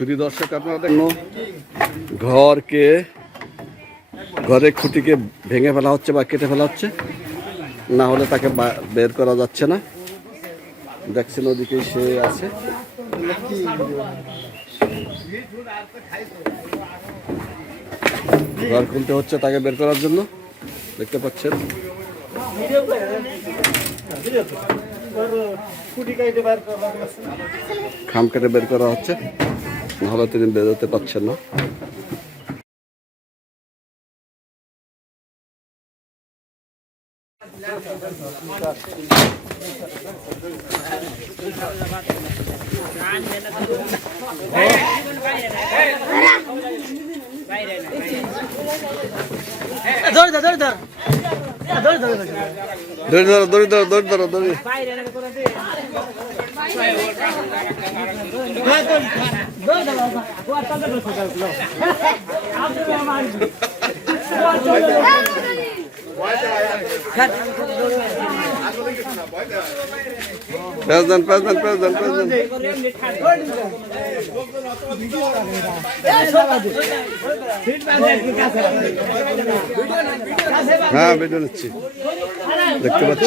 শুধু দর্শক, আপনারা দেখুন, ঘরকে ঘরের খুঁটিকে ভেঙে ফেলা হচ্ছে বা কেটে ফেলা হচ্ছে। না হলে তাকে বের করা যাচ্ছে না। দেখছেন ওদিকে সে আছে। ঘর খুলতে হচ্ছে তাকে বের করার জন্য। দেখতে পাচ্ছেন। খাম কেটে বের করা হচ্ছে। নাহলে তিনি বেরোতে পারছেন না। ধরে ধর ধরে। ধর ধরে ধরে ধরে দড়ি ধরো দড়ি দড়ি ধরো দড়ি প্রেসিডেন্ট প্রেসিডেন্ট প্রেসিডেন্ট প্রেসিডেন্ট হ্যাঁ ভিডিও নিচ্ছি। দেখতে পাচ্ছি।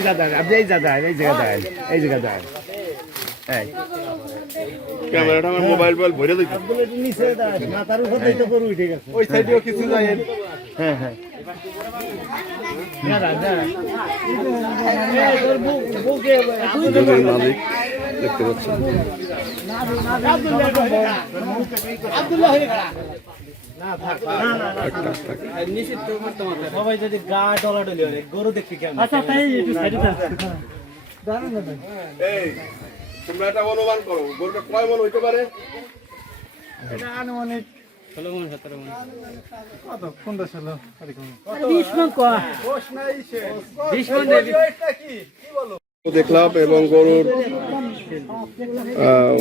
দাদা আপনি এই দাদা এই জায়গা দেন এই জায়গা দেন এই। ক্যামেরাটা আমার মোবাইল ভরে দেখি নিচে দেন মাথার উপরে তো গরু উঠে গেছে। ওই সাইডেও কিছু যায় হ্যাঁ হ্যাঁ। মালিক দেখতে পাচ্ছেন। সবাই যদি গা ডলাডলি হয় গরু দেখবি কেমন? আচ্ছা তাই একটু সাইডে থাক। এই তোমরা একটা অনুমান করো গরুটা কয় মন হইতে পারে? বিশ মন কয়া? বিশ মন দেবি দেখলাম এবং গরুর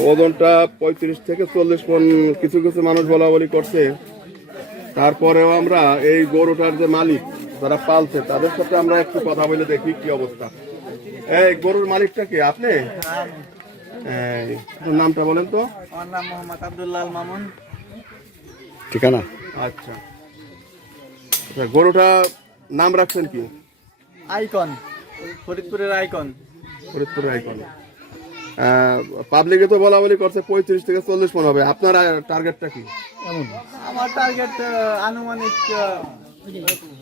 ওজনটা পঁয়ত্রিশ থেকে চল্লিশ মন কিছু কিছু মানুষ বলা বলি করছে। তারপরেও আমরা এই গরুটার যে মালিক যারা পালছে তাদের সাথে আমরা একটু কথা বলে দেখি কি অবস্থা। এই গরুর মালিকটা কি? আপনি? নামটা বলেন তো। আমার নাম মোহাম্মদ আব্দুল্লাহ মামুন। ঠিকানা? আচ্ছা। আচ্ছা, গরুটা নাম রাখছেন কি? আইকন ফরিদপুরের আইকন। ফরিদপুরের আইকন। পাবলিকে তো বলা বলি করছে পঁয়ত্রিশ থেকে চল্লিশ মন হবে। আপনার টার্গেটটা কি? আমার টার্গেট আনুমানিক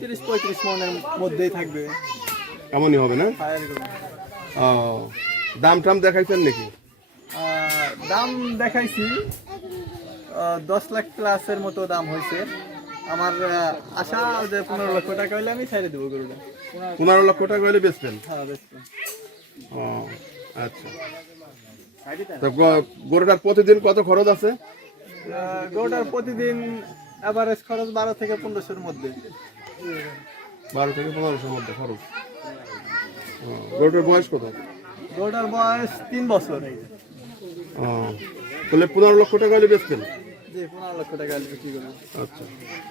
তিরিশ পঁয়ত্রিশ মনের মধ্যেই থাকবে। এমনই হবে না? ও দাম টাম দেখাইছেন নাকি? দাম দেখাইছি। দশ লাখ প্লাসের মতো দাম হয়েছে আমার আশা যে পনেরো লক্ষ টাকা হইলে আমি ছেড়ে দেবো গরুটা। পনেরো লক্ষ টাকা হলে বেচবেন? হ্যাঁ বেশি ও আচ্ছা। তো গরুটার প্রতিদিন কত খরচ আছে? গরুটার প্রতিদিন অ্যাভারেজ খরচ বারো থেকে পনেরোশোর মধ্যে। বারো থেকে পনেরোশোর মধ্যে খরচ। গরুটার বয়স কত? গরুটার বয়স তিন বছর তাহলে পনেরো লক্ষ টাকা হলে বেচবেন জি পনেরো লক্ষ টাকা বিক্রি করব আচ্ছা।